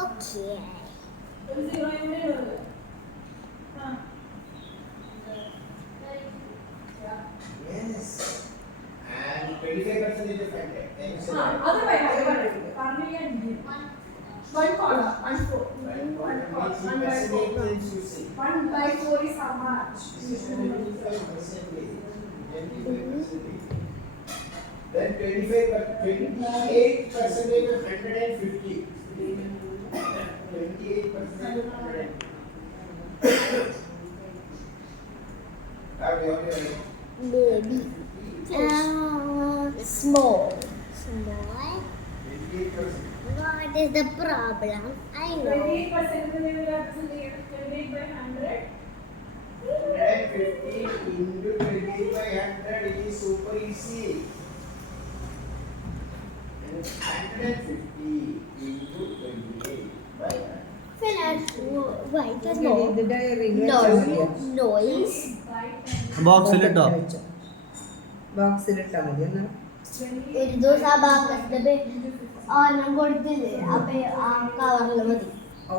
Okay. Yes. And 25% is affected. Then you say One corner, 1 4. one percentage means you see. 1 by 4 is how much? This is 25%. Then 28% of 150. 28% of 100. Baby. Small. Small. 28%. What is the problem? I know. 28% we will have to divide by 100. 150 into 28 by 100 is super easy. 150 into 28 by 100. Why the noise? ബോക്സിലിട്ടോ ബോക്സിലിട്ടാ മതി എന്നാ ഒരു ദിവസം ആ ഭാഗത്ത് ഒരെണ്ണം കൊടുത്തില്ലേ അപ്പൊ ആ കവറിൽ മതി. ആ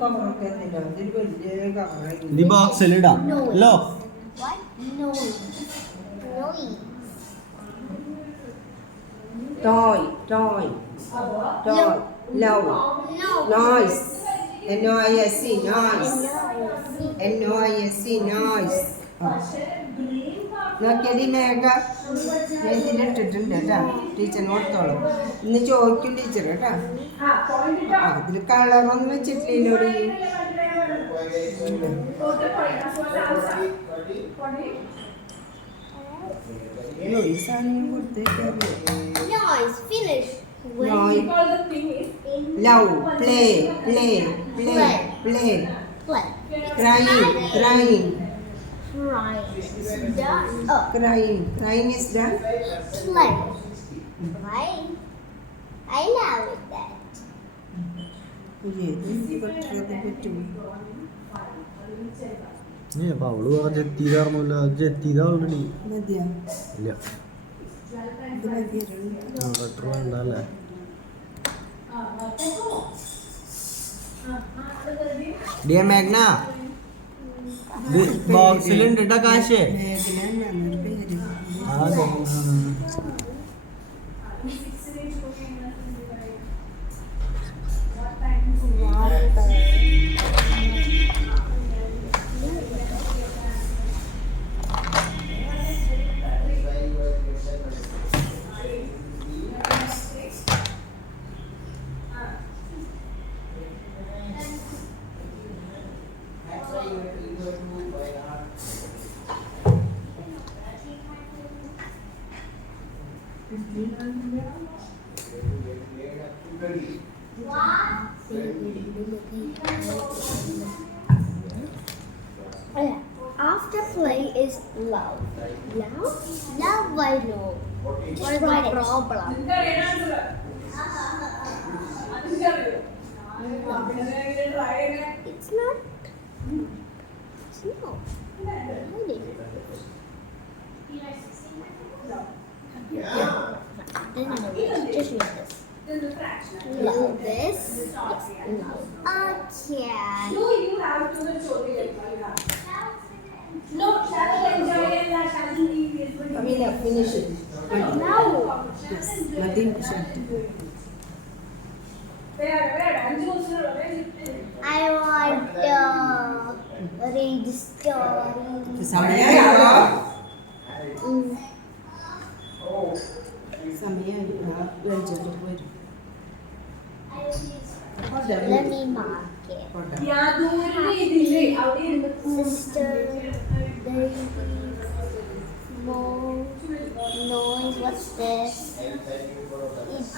കവറൊക്കെ എന്തിനാ ഇതിൽ വലിയ കവറായി ഇത് ബോക്സിലിടാം law What? Noise. Noise. Toy toy toy love No. Noise NOISE noise NOISE noise നോക്കിയടി മേഘ ഞാൻ ഇതിലിട്ടിട്ടുണ്ട് കേട്ടോ ടീച്ചറിന് കൊടുത്തോളും ഇന്ന് ചോദിക്കും ടീച്ചർ കേട്ടോ അതിൽ കളറൊന്നും വെച്ചിട്ടില്ലോടി ഈ സാധനം കൊടുത്തേക്കാറില്ല Noise. Finish. When Noise. Because the thing is love play play play play play. Crime crime Crying. Done. Oh, crime crime is done play. Right? I love that. പറ്റും അപ്പൊ അവള് വേറെ ജെത്തിയതാർന്നില്ല ജെത്തിയതാ ഓൾറെഡി മതിയാ ഇല്ല ഇത് മതിയല്ലോ ബട്ടർ വേണ്ട അല്ലേ ഡിയ മേഘ്ന ബോക്സിലുണ്ട് കേട്ടോ കാശ് മേഘന എന്നൊരു പേര് After play is love. Love? Love, I know. What is my problem? It's not. It's no. Really. Then just read this. Love this. Yes, love. Okay. no, you have to the story. No, shall I enjoy it? Shall I leave it? കവില finish Now. മതി I want to read the story. സമയമായോ Mm. സമയമായി വെളിച്ചോട്ട് പോരും Let me mark it. Sister, baby, more noise. What's this? It's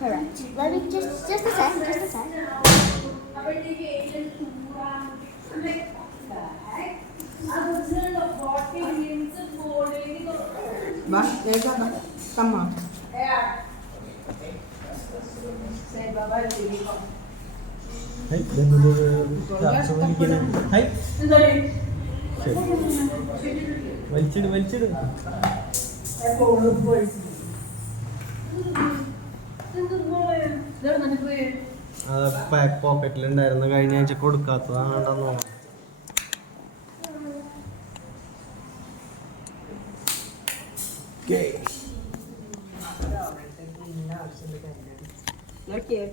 correct. Let me just a sec. വാ വേഗ വാ കമ്മ വലിച്ചിട് പോക്കറ്റിലുണ്ടായിരുന്ന കഴിഞ്ഞ ആഴ്ച കൊടുക്കാത്തതാണെന്നോ.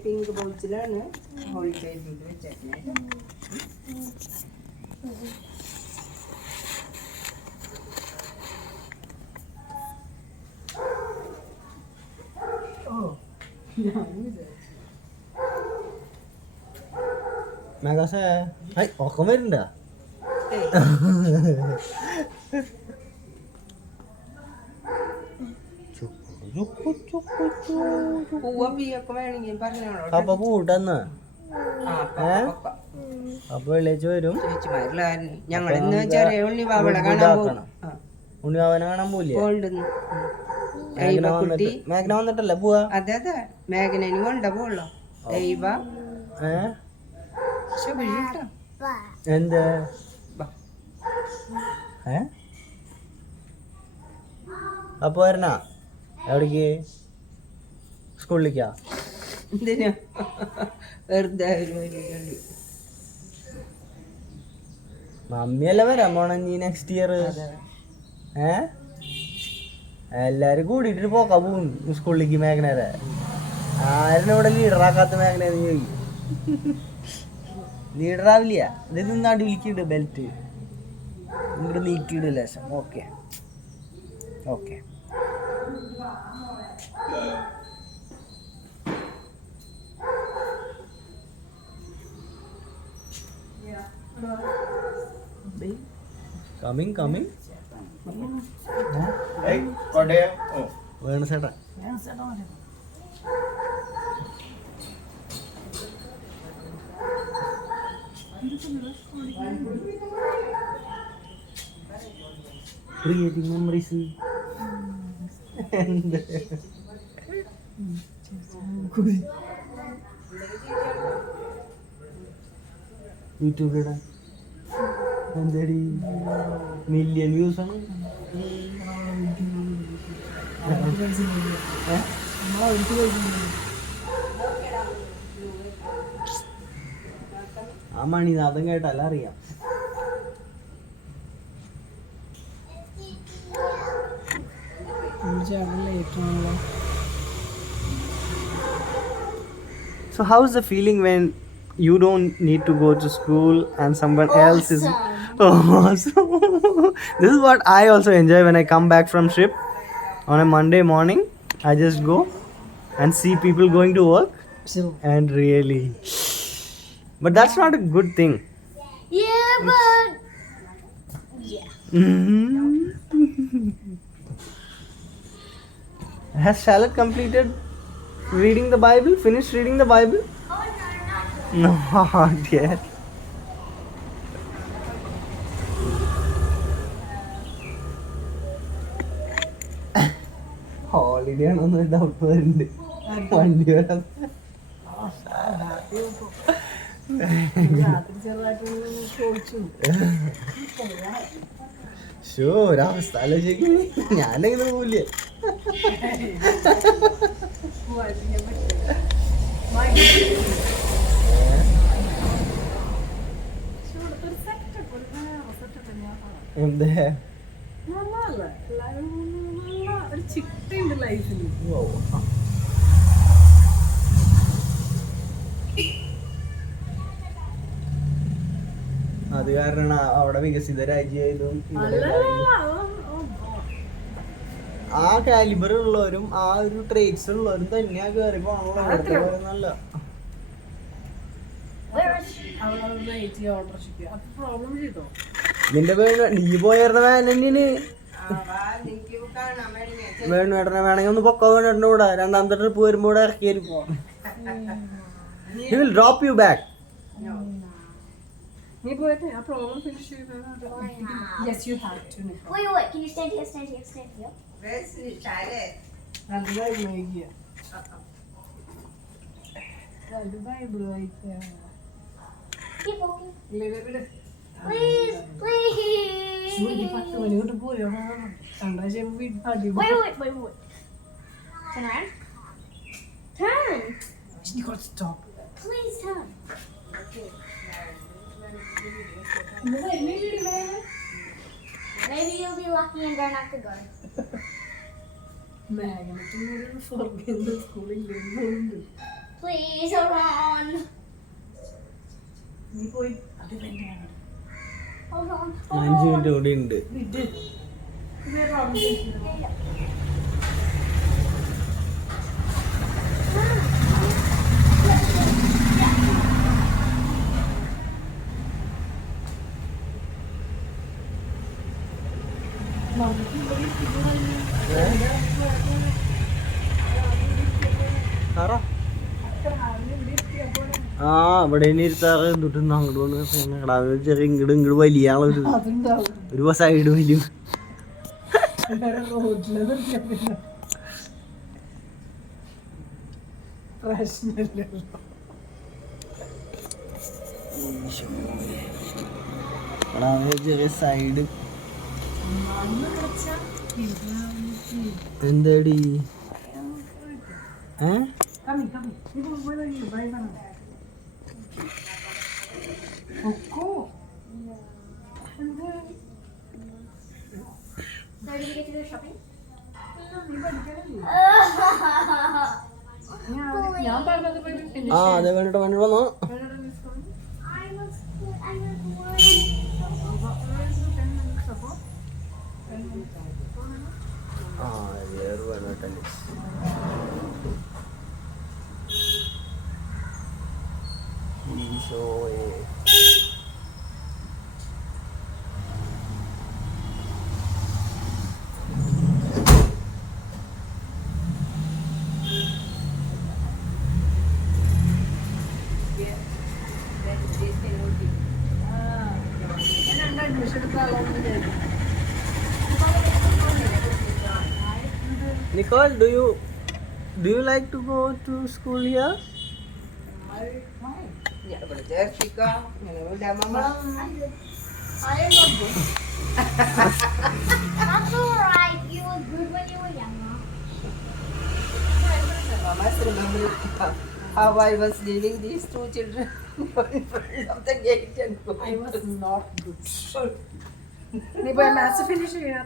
പിങ്ക് ബോക്സിലാണ് ഹോൾഡ് ചെയ്ത് വെച്ചേക്കുന്നത്. മെഗാസേ ഉറക്കം വരുന്നുണ്ടാ? അപ്പൊ കൂട്ടന്ന് അപ്പൊ വെള്ളിയാഴ്ച വരും. ഞങ്ങളിന്ന് ചെറിയ ഉണ്ണിവാവളെ കാണാൻ പോകും. ഉണ്ണിവാവനെ കാണാൻ പോയില്ലേ? മേഘന വന്നിട്ടല്ലേ പോവാ? അതെ അതെ, മേഘനയും കൊണ്ട പോളോ ദൈവ. എന്ത് അപ്പൊ വരണ എവിടേക്ക്? സ്കൂളിലേക്കാ? എന്തിനാ വെറുതെ ഒരു കളി. മമ്മിയല്ല വരാൻ പോണ നീ നെക്സ്റ്റ് ഇയർ. എല്ലാരും കൂടിയിട്ട് പോക്കാ പോകും സ്കൂളിലേക്ക്. മേഘനരെ ആരും ഇവിടെ ലീഡറാക്കാത്ത മേഘന നീ ചോദിക്കും. ലീഡറാവില്ല. ഇത് നിന്നാണ്ട് വിളിക്കിണ്ട് ബെൽറ്റ് ഇങ്ങോട്ട് നീക്കിയിട് ലേശം. Okay okay. കമ്മിങ് കമ്മിങ് വേണം ചേട്ടാ. Creating memories. എന്ത് യൂട്യൂബിലിടാൻ എന്തേടി മില്യൺ വ്യൂസ് ആണ്. ആ മണിനാഥം കേട്ടാല അറിയാം. So how's the feeling when you don't need to go to school and someone else is awesome. This is what I also enjoy when I come back from trip on a Monday morning. I just go and see people going to work and really, but that's not a good thing. Yeah, but Has Charlotte completed reading the Bible? Finished reading the Bible? No, not yet. Holiday ആണോന്ന് doubt വരുന്നുണ്ട്. വണ്ടി വരാൻ ഒരവസ്ഥ ആലോചിക്കും. ഞാനെങ്ങനെ പോവില്ലേ? എന്തേ ഒരു ചിട്ടയുണ്ട് ലൈഫിൽ. അത് കാരണം അവിടെ വികസിത രാജ്യമായതും ആ കാലിബർ ഉള്ളവരും ആ ഒരു ട്രേറ്റ്സ് ഉള്ളവരും തന്നെയാ കയറി പോകണുള്ളൂ. നല്ല നിന്റെ നീ പോയിരുന്ന വാൻ തന്നെയാണ്. വേണുവേട്ടനെ വേണമെങ്കിൽ ഒന്ന് പൊക്കോ. വേണുവേട്ടൻ്റെ കൂടെ രണ്ടാമത്തെ ട്രിപ്പ് വരുമ്പോ ഇവിടെ ഇറക്കിയായിരിക്കും. He will drop you back. നീ പോയിട്ട് ആ പ്രോഗ്രാം ഫിനിഷ് ചെയ്ത്. Yes, you have to. wait. Can you stand here? Stand here. നല്ലതായി വൈകിയ ബൈബിൾ വായിക്കുക. Keep walking. ഇവിടെ Please. 10 മണി തൊട്ട് പോയോ? രണ്ടാഴ്ച Wait. Turn around. Turn. Nicole, stop. Please turn. Maybe you'll be lucky and don't have to go. Please hold on. Hold on. 5 minute കൂടി ഉണ്ട്. ആ ഇവിടെ ഇരുത്താറ് എന്നിട്ട് അങ്ങോട്ട് കൊണ്ട് ചെറിയ ഇങ്ങോട്ട് വലിയ ആളൊരു സൈഡ് വലിയ ചെറിയ സൈഡ് എന്താടി So did you get to go shopping? ആ അതെ വേണ്ടിട്ട് വേണ്ടി വന്നോ ആ വേറെ വേണോട്ടല്ലേ ഈശോയെ Nicole, do you like to go to school here? Ya, boleh Jessica. Udah mama. I am not good. That's alright. You were good when you were younger. Mama remember how I was leaving these two children in front of the gate and going. I was not good. നീ പോയി maths finish ചെയ്യണം.